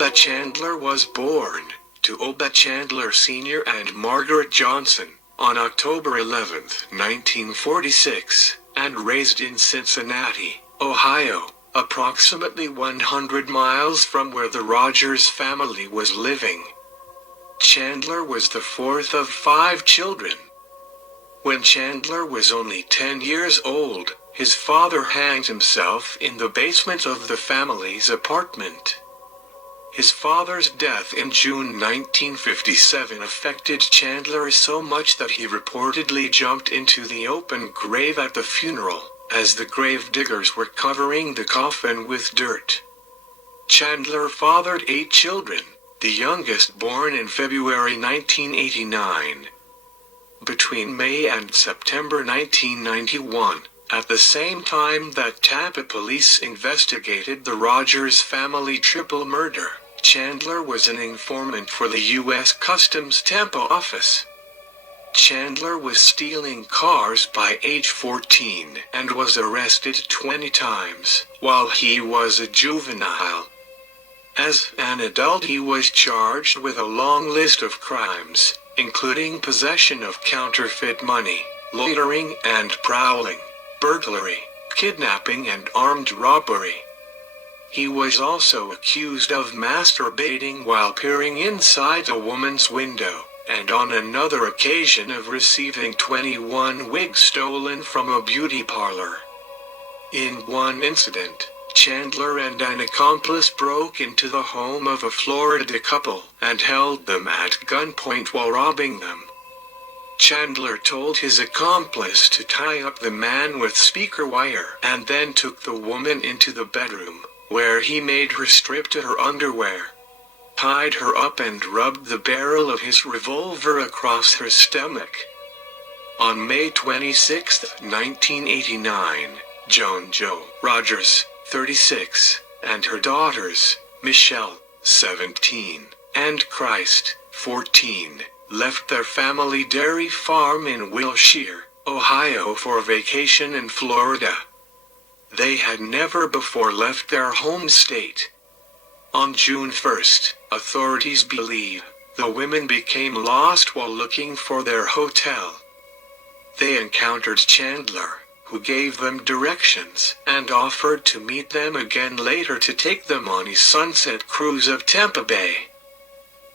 Oba Chandler was born to Oba Chandler Sr. and Margaret Johnson on October 11, 1946, and raised in Cincinnati, Ohio, approximately 100 miles from where the Rogers family was living. Chandler was the fourth of 5 children. When Chandler was only 10 years old, his father hanged himself in the basement of the family's apartment. His father's death in June 1957 affected Chandler so much that he reportedly jumped into the open grave at the funeral, as the grave diggers were covering the coffin with dirt. Chandler fathered 8 children, the youngest born in February 1989. Between May and September 1991, at the same time that Tampa police investigated the Rogers family triple murder, Chandler was an informant for the U.S. Customs Tampa office. Chandler was stealing cars by age 14 and was arrested 20 times while he was a juvenile. As an adult, he was charged with a long list of crimes, including possession of counterfeit money, loitering and prowling, burglary, kidnapping and armed robbery. He was also accused of masturbating while peering inside a woman's window, and on another occasion of receiving 21 wigs stolen from a beauty parlor. In one incident, Chandler and an accomplice broke into the home of a Florida couple and held them at gunpoint while robbing them. Chandler told his accomplice to tie up the man with speaker wire and then took the woman into the bedroom, where he made her strip to her underwear, tied her up and rubbed the barrel of his revolver across her stomach. On May 26, 1989, Joan Rogers, 36, and her daughters, Michelle, 17, and Christe, 14, left their family dairy farm in Wilshire, Ohio for vacation in Florida. They had never before left their home state. On June 1st, authorities believe the women became lost while looking for their hotel. They encountered Chandler, who gave them directions and offered to meet them again later to take them on a sunset cruise of Tampa Bay.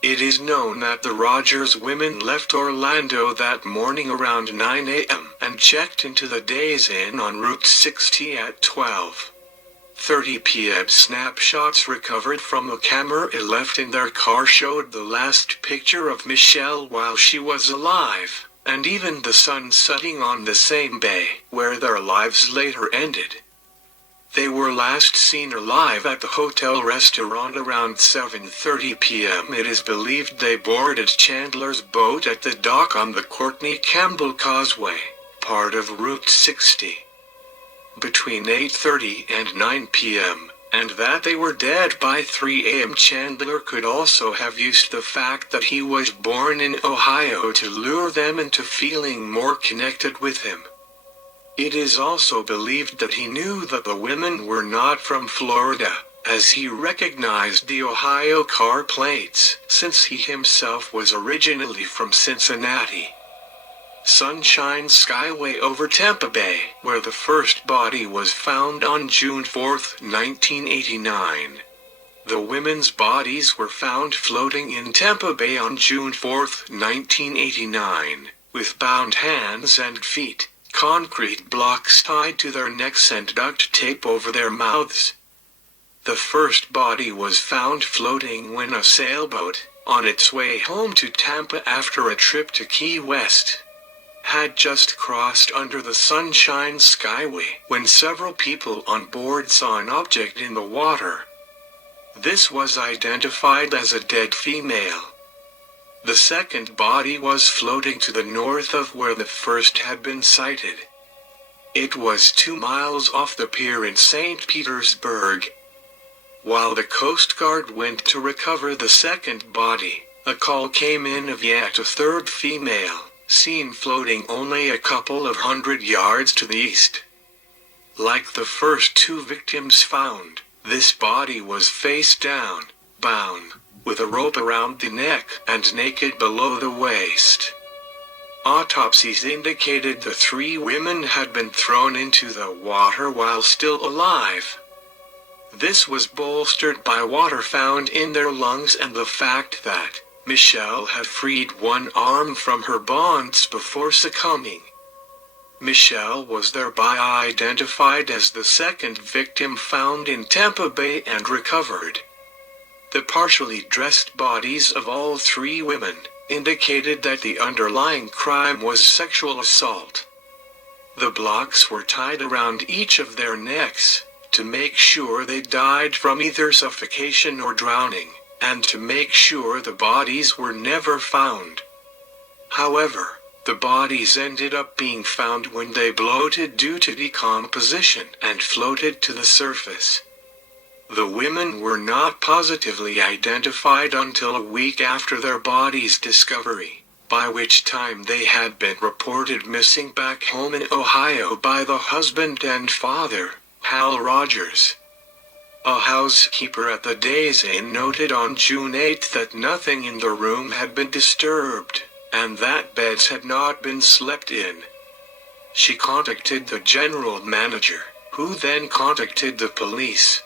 It is known that the Rogers women left Orlando that morning around 9 a.m. and checked into the Days Inn on Route 60 at 12:30 p.m. Snapshots recovered from the camera left in their car showed the last picture of Michelle while she was alive, and even the sun setting on the same bay where their lives later ended. They were last seen alive at the hotel restaurant around 7:30 p.m. It is believed they boarded Chandler's boat at the dock on the Courtney Campbell Causeway, part of Route 60, between 8:30 and 9 p.m., and that they were dead by 3 a.m. Chandler could also have used the fact that he was born in Ohio to lure them into feeling more connected with him. It is also believed that he knew that the women were not from Florida, as he recognized the Ohio car plates, since he himself was originally from Cincinnati. Sunshine Skyway over Tampa Bay, where the first body was found on June 4, 1989. The women's bodies were found floating in Tampa Bay on June 4, 1989, with bound hands and feet, concrete blocks tied to their necks and duct tape over their mouths. The first body was found floating when a sailboat, on its way home to Tampa after a trip to Key West, had just crossed under the Sunshine Skyway when several people on board saw an object in the water. This was identified as a dead female. The second body was floating to the north of where the first had been sighted. It was 2 miles off the pier in St. Petersburg. While the Coast Guard went to recover the second body, a call came in of yet a third female, seen floating only a couple of 100 yards to the east. Like the first 2 victims found, this body was face down, bound, with a rope around the neck and naked below the waist. Autopsies indicated the three women had been thrown into the water while still alive. This was bolstered by water found in their lungs and the fact that Michelle had freed one arm from her bonds before succumbing. Michelle was thereby identified as the second victim found in Tampa Bay and recovered. The partially dressed bodies of all three women indicated that the underlying crime was sexual assault. The blocks were tied around each of their necks to make sure they died from either suffocation or drowning, and to make sure the bodies were never found. However, the bodies ended up being found when they bloated due to decomposition and floated to the surface. The women were not positively identified until a week after their bodies' discovery, by which time they had been reported missing back home in Ohio by the husband and father, Joan Rogers. A housekeeper at the Days Inn noted on June 8 that nothing in the room had been disturbed, and that beds had not been slept in. She contacted the general manager, who then contacted the police.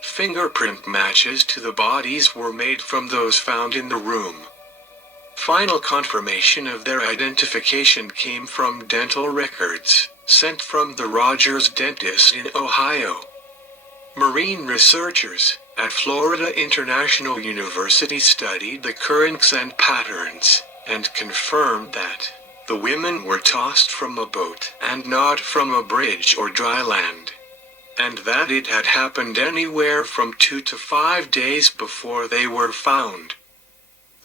Fingerprint matches to the bodies were made from those found in the room. Final confirmation of their identification came from dental records, sent from the Rogers dentist in Ohio. Marine researchers at Florida International University studied the currents and patterns, and confirmed that the women were tossed from a boat and not from a bridge or dry land, and that it had happened anywhere from 2 to 5 days before they were found.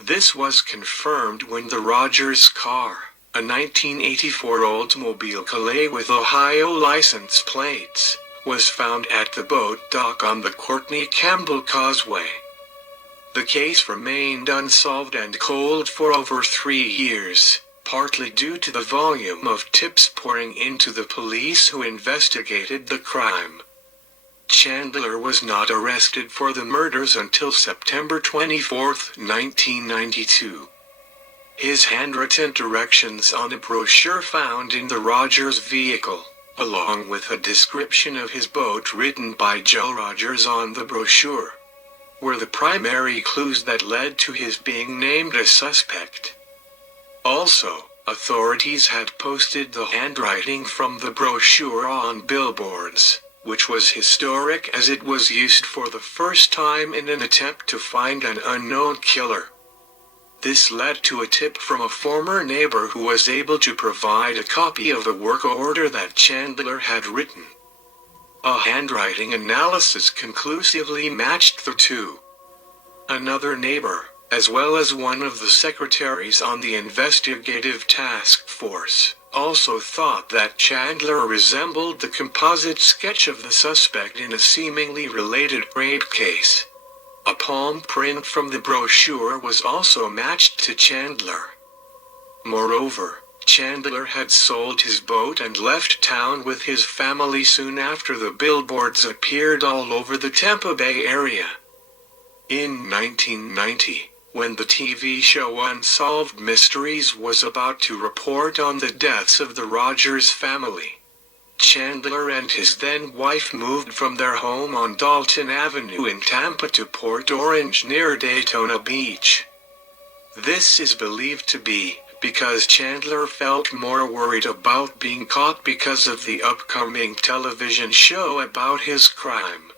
This was confirmed when the Rogers car, a 1984 Oldsmobile Calais with Ohio license plates, was found at the boat dock on the Courtney Campbell Causeway. The case remained unsolved and cold for over 3 years, partly due to the volume of tips pouring into the police who investigated the crime. Chandler was not arrested for the murders until September 24, 1992. His handwritten directions on a brochure found in the Rogers vehicle, along with a description of his boat written by Joan Rogers on the brochure, were the primary clues that led to his being named a suspect. Also, authorities had posted the handwriting from the brochure on billboards, which was historic as it was used for the first time in an attempt to find an unknown killer. This led to a tip from a former neighbor who was able to provide a copy of a work order that Chandler had written. A handwriting analysis conclusively matched the two. Another neighbor, as well as one of the secretaries on the investigative task force, also thought that Chandler resembled the composite sketch of the suspect in a seemingly related rape case. A palm print from the brochure was also matched to Chandler. Moreover, Chandler had sold his boat and left town with his family soon after the billboards appeared all over the Tampa Bay area. In 1990, when the TV show Unsolved Mysteries was about to report on the deaths of the Rogers family, Chandler and his then-wife moved from their home on Dalton Avenue in Tampa to Port Orange near Daytona Beach. This is believed to be because Chandler felt more worried about being caught because of the upcoming television show about his crime.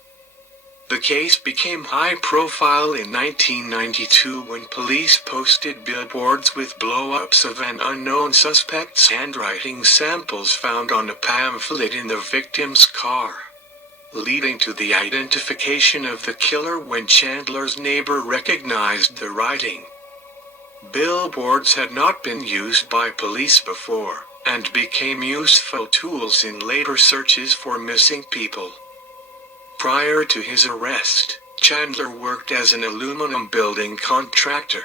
The case became high-profile in 1992 when police posted billboards with blow-ups of an unknown suspect's handwriting samples found on a pamphlet in the victim's car, leading to the identification of the killer when Chandler's neighbor recognized the writing. Billboards had not been used by police before, and became useful tools in later searches for missing people. Prior to his arrest, Chandler worked as an aluminum building contractor.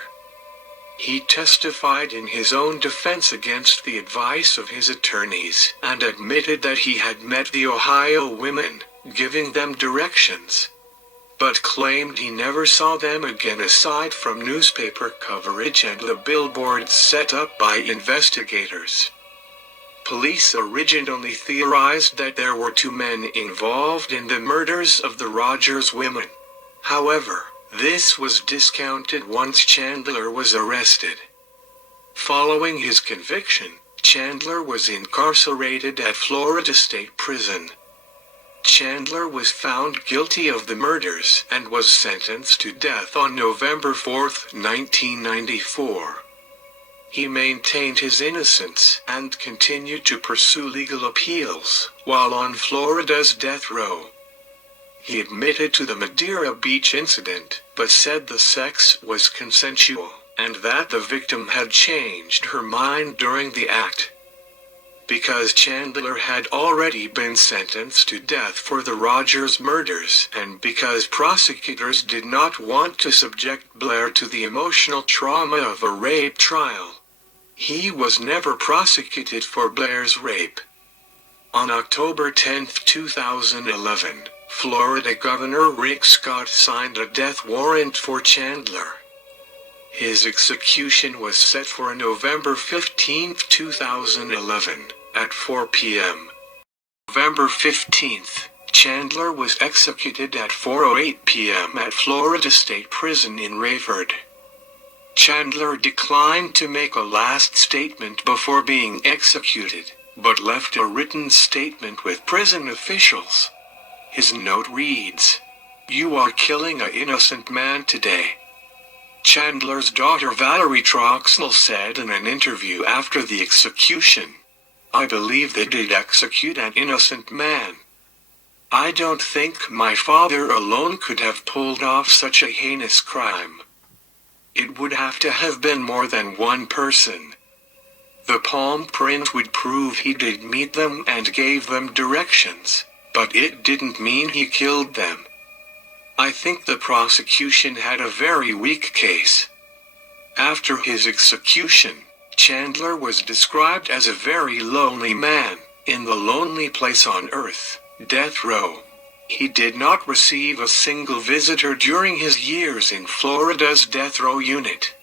He testified in his own defense against the advice of his attorneys and admitted that he had met the Ohio women, giving them directions. but claimed he never saw them again aside from newspaper coverage and the billboards set up by investigators. Police originally theorized that there were 2 men involved in the murders of the Rogers women. However, this was discounted once Chandler was arrested. Following his conviction, Chandler was incarcerated at Florida State Prison. Chandler was found guilty of the murders and was sentenced to death on November 4, 1994. He maintained his innocence and continued to pursue legal appeals while on Florida's death row. He admitted to the Madeira Beach incident, but said the sex was consensual, and that the victim had changed her mind during the act. Because Chandler had already been sentenced to death for the Rogers murders, and because prosecutors did not want to subject Blair to the emotional trauma of a rape trial, he was never prosecuted for Blair's rape. On October 10, 2011, Florida Governor Rick Scott signed a death warrant for Chandler. His execution was set for November 15, 2011, at 4 p.m. November 15th, Chandler was executed at 4:08 p.m. at Florida State Prison in Rayford. Chandler declined to make a last statement before being executed, but left a written statement with prison officials. His note reads, "You are killing an innocent man today." Chandler's daughter Valerie Troxell said in an interview after the execution, "I believe they did execute an innocent man. I don't think my father alone could have pulled off such a heinous crime. It would have to have been more than one person. The palm print would prove he did meet them and gave them directions, but it didn't mean he killed them. I think the prosecution had a very weak case." After his execution, Chandler was described as a very lonely man, in the lonely place on earth, death row. He did not receive a single visitor during his years in Florida's death row unit.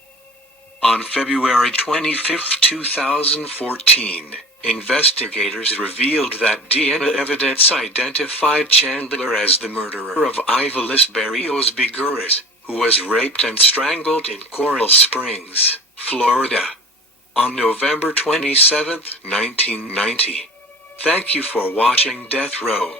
On February 25, 2014, investigators revealed that DNA evidence identified Chandler as the murderer of Ivelis Berrios Biguras, who was raped and strangled in Coral Springs, Florida, on November 27, 1990. Thank you for watching Death Row.